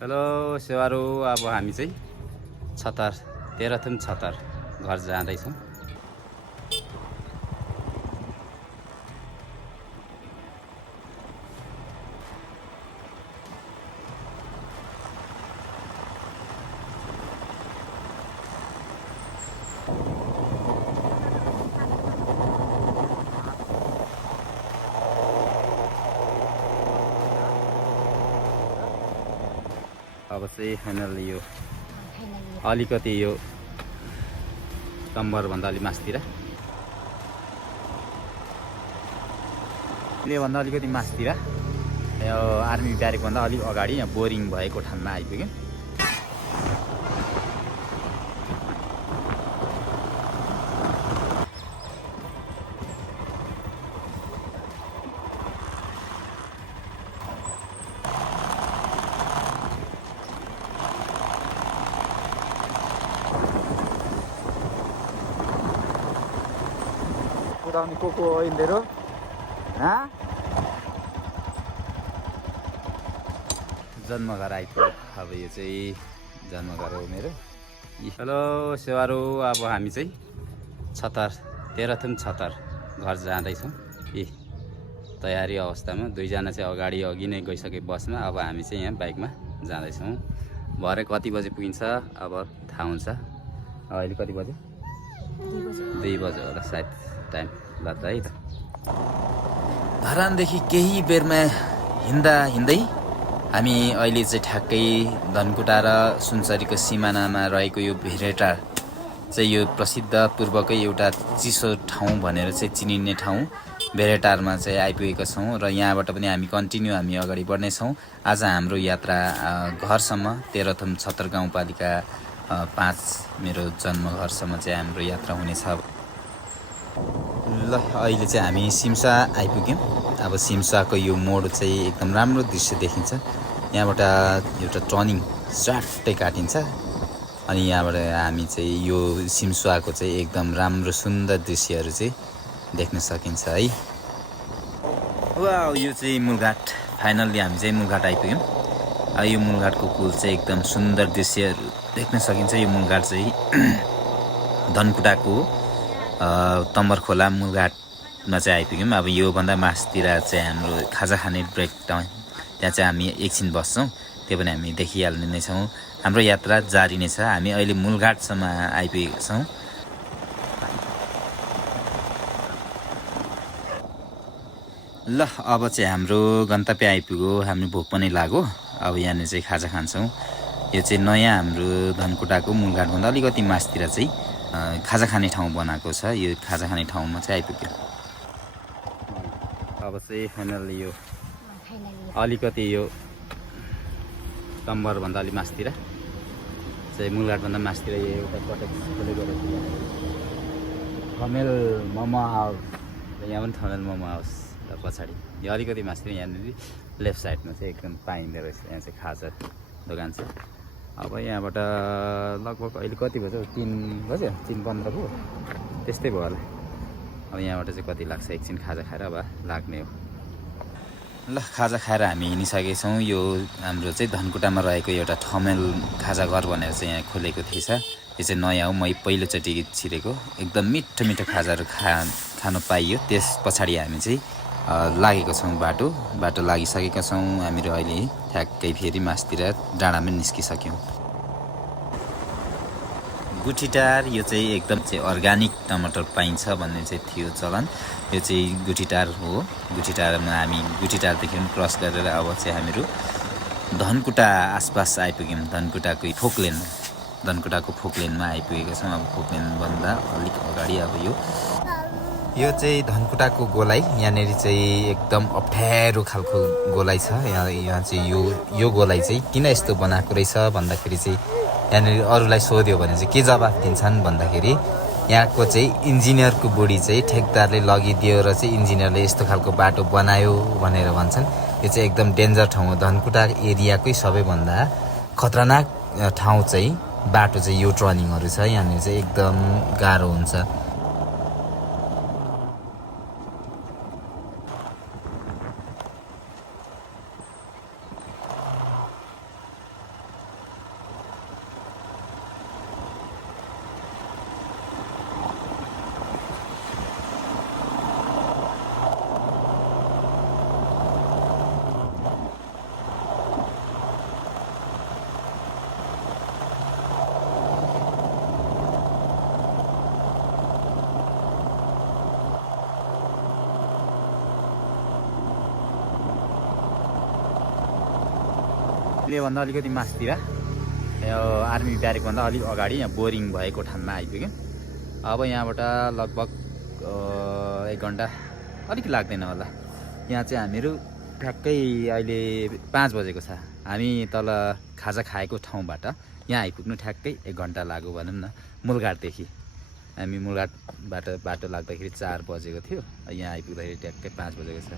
Hello सेवारो, अब हामी चाहिँ छतर तेह्रथुम छतर घर जाँदैछौँ। अब चाहिँ फाइनल यो अलिकति यो टम्बरभन्दा अलि मासतिर भन्दा अलिकति मासतिर यो आर्मी ब्यारेकभन्दा अलिक अगाडि यहाँ बोरिङ भएको ठाउँमा आइपुग्यौँ। उडाउने को इंदेरो जन्मघर आइपुग्यो। अब यो चाहिँ जन्मघर हो मेरो। हेलो सेवारो, अब हामी चाहिँ छतर तेह्रथुम छतर घर जाँदैछौँ। तयारी अवस्थामा दुईजना चाहिँ अघि नै गइसके बसमा। अब हामी चाहिँ यहाँ बाइकमा जाँदैछौँ। भरे कति बजे पुगिन्छ अब थाहा हुन्छ। अहिले कति बजे? 2 बजे होला सायद टाइम लाग्छ है त। धरानदेखि केही बेरमा हिँड्दै हामी अहिले चाहिँ ठ्याक्कै धनकुटा र सुनसरीको सिमानामा रहेको यो भेरेटार चाहिँ यो प्रसिद्ध पूर्वकै एउटा चिसो ठाउँ भनेर चाहिँ चिनिने ठाउँ भेरेटारमा चाहिँ आइपुगेका छौँ। र यहाँबाट पनि हामी कन्टिन्यू अगाडि बढ्नेछौँ। आज हाम्रो यात्रा घरसम्म तेह्रथुम छतर गाउँपालिका 5 मेरो जन्मघरसम्म चाहिँ हाम्रो यात्रा हुनेछ। ल अहिले चाहिँ हामी सिमसा आइपुग्यौँ। अब सिमसाको यो मोड चाहिँ एकदम राम्रो दृश्य देखिन्छ। यहाँबाट एउटा टर्निङ स्वाटै काटिन्छ अनि यहाँबाट हामी चाहिँ यो सिमसाको चाहिँ एकदम राम्रो सुन्दर दृश्यहरू चाहिँ देख्न सकिन्छ है। वाउ, यो चाहिँ मूलघाट। फाइनल्ली हामी चाहिँ मूलघाट आइपुग्यौँ। यो मूलघाटको पुल चाहिँ एकदम सुन्दर दृश्यहरू देख्न सकिन्छ। यो मूलघाट चाहिँ धनकुटाको तम्बरखोला मूलघाटमा चाहिँ आइपुग्यौँ। अब योभन्दा मासतिर चाहिँ हाम्रो खाजा खाने ब्रेक टाइम, त्यहाँ चाहिँ हामी एकछिन बस्छौँ। त्यो पनि हामी देखिहाल्ने नै छौँ। हाम्रो यात्रा जारी नै छ। हामी अहिले मूलघाटसम्म आइपुगेका छौँ। ल अब चाहिँ हाम्रो गन्तव्य आइपुग्यो। हाम्रो भोक पनि लाग्यो। अब यहाँनिर चाहिँ खाजा खान्छौँ। यो चाहिँ नयाँ हाम्रो धनकुटाको मूलघाटभन्दा अलिकति मासतिर चाहिँ खाजा खाने ठाउँ बनाएको छ। यो खाजा खाने ठाउँमा चाहिँ आइपुग्यो। अब चाहिँ फाइनल यो अलिकति यो टम्बरभन्दा अलि मासतिर चाहिँ मूलघाटभन्दा मासतिर यो एउटा कटेज खोलेको रहेछ। थमेल मोमो हाउस, यहाँ पनि थमेल मोमो हाउस पछाडि यो अलिकति मासतिर यहाँनिर लेफ्ट साइडमा चाहिँ एकदम पाइँदो रहेछ। यहाँ चाहिँ खाजा दोकान छ। अब यहाँबाट लगभग अहिले कति बज्यो? 3 बज्यो, 3:15 भयो त्यस्तै भयो होला। अब यहाँबाट चाहिँ कति लाग्छ? एकछिन खाजा खाएर अब लाग्ने हो। ल खाजा खाएर हामी हिँडिसकेका छौँ। यो हाम्रो चाहिँ धनकुटामा रहेको एउटा थमेल खाजा घर भनेर चाहिँ यहाँ खोलेको थिएछ। यो चाहिँ नयाँ हो, मै पहिलोचोटि छिरेको। एकदम मिठो मिठो खाजाहरू खान पाइयो। त्यस पछाडि हामी चाहिँ लागेको छौँ। बाटो लागिसकेका छौँ हामीहरू। अहिले ठ्याक्कै फेरि मासतिर डाँडामा निस्किसक्यौँ। गुठीटार, यो चाहिँ एकदम चाहिँ अर्ग्यानिक टमाटर पाइन्छ भन्ने चाहिँ थियो चलन। यो चाहिँ गुठीटार हो। गुठीटारमा हामी गुठीटारदेखि पनि क्रस गरेर अब चाहिँ हामीहरू धनकुटा आसपास आइपुग्यौँ। धनकुटाको फोकलेनमा आइपुगेका छौँ। अब फोकलेनभन्दा अलिक अगाडि अब यो चाहिँ धनकुटाको गोलाइ। यहाँनिर चाहिँ एकदम अप्ठ्यारो खालको गोलाइ छ। यहाँ चाहिँ यो गोलाइ चाहिँ किन यस्तो बनाएको रहेछ भन्दाखेरि चाहिँ यहाँनिर अरूलाई सोध्यो भने चाहिँ के जवाफ दिन्छन् भन्दाखेरि यहाँको चाहिँ इन्जिनियरको बुढी चाहिँ ठेकदारले लगिदियो र चाहिँ इन्जिनियरले यस्तो खालको बाटो बनायो भनेर भन्छन्। यो चाहिँ एकदम डेन्जर ठाउँ हो। धनकुटा एरियाकै सबैभन्दा खतरनाक ठाउँ चाहिँ बाटो चाहिँ यो टर्निङहरू छ। यहाँनिर चाहिँ एकदम गाह्रो हुन्छ। योभन्दा अलिकति मासतिर यो आर्मी ब्यारेकभन्दा अलिक अगाडि यहाँ बोरिङ भएको ठाउँमा आइपुग्यौँ। अब यहाँबाट लगभग 1 घन्टा अलिक लाग्दैन होला। यहाँ चाहिँ हामीहरू ठ्याक्कै अहिले 5 बजेको छ। हामी तल खाजा खाएको ठाउँबाट यहाँ आइपुग्नु ठ्याक्कै 1 घन्टा लाग्यो भनौँ न। मूलघाटदेखि हामी मूलघाटबाट बाटो लाग्दाखेरि 4 बजेको थियो, यहाँ आइपुग्दाखेरि ट्याक्कै 5 बजेको छ।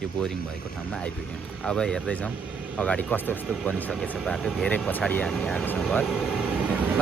यो बोरिङ भएको ठाउँमा आइपुग्यौँ। अब हेर्दै जाउँ अगाडि कस्तो कस्तो बनिसकेछ बाटो। धेरै पछाडि हामी आएको छौँ घर ल।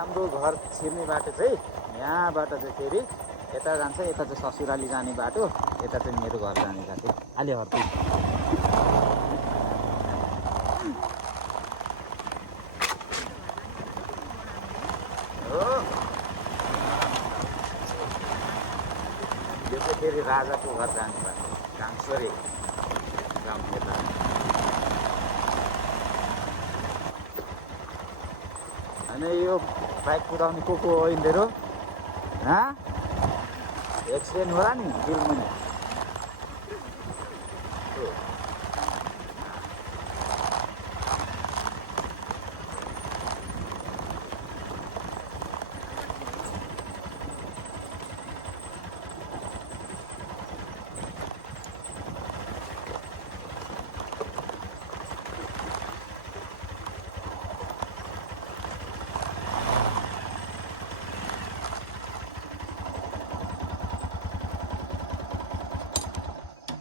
हाम्रो घर छिर्ने बाटो चाहिँ यहाँबाट चाहिँ फेरि यता जान्छ। यता चाहिँ ससुराली जाने बाटो, यता चाहिँ मेरो घर जाने बाटो। अलि हर्दै हो। यो चाहिँ फेरि राजाको घर जाने बाटो, कामसोरे गाउँ यता। अनि यो बाइक कुदाउने को हो यिनीहरू? एक्सिडेन्ट होला नि फिल्ममा।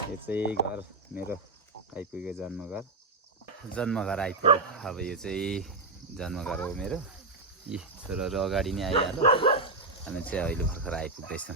यो चाहिँ घर मेरो आइपुग्यो, जन्मघर आइपुग्यो। अब यो चाहिँ जन्मघर हो मेरो। यी छोराहरू अगाडि नै आइहाल्यो, हामी चाहिँ अहिले भर्खर आइपुग्दैछौँ।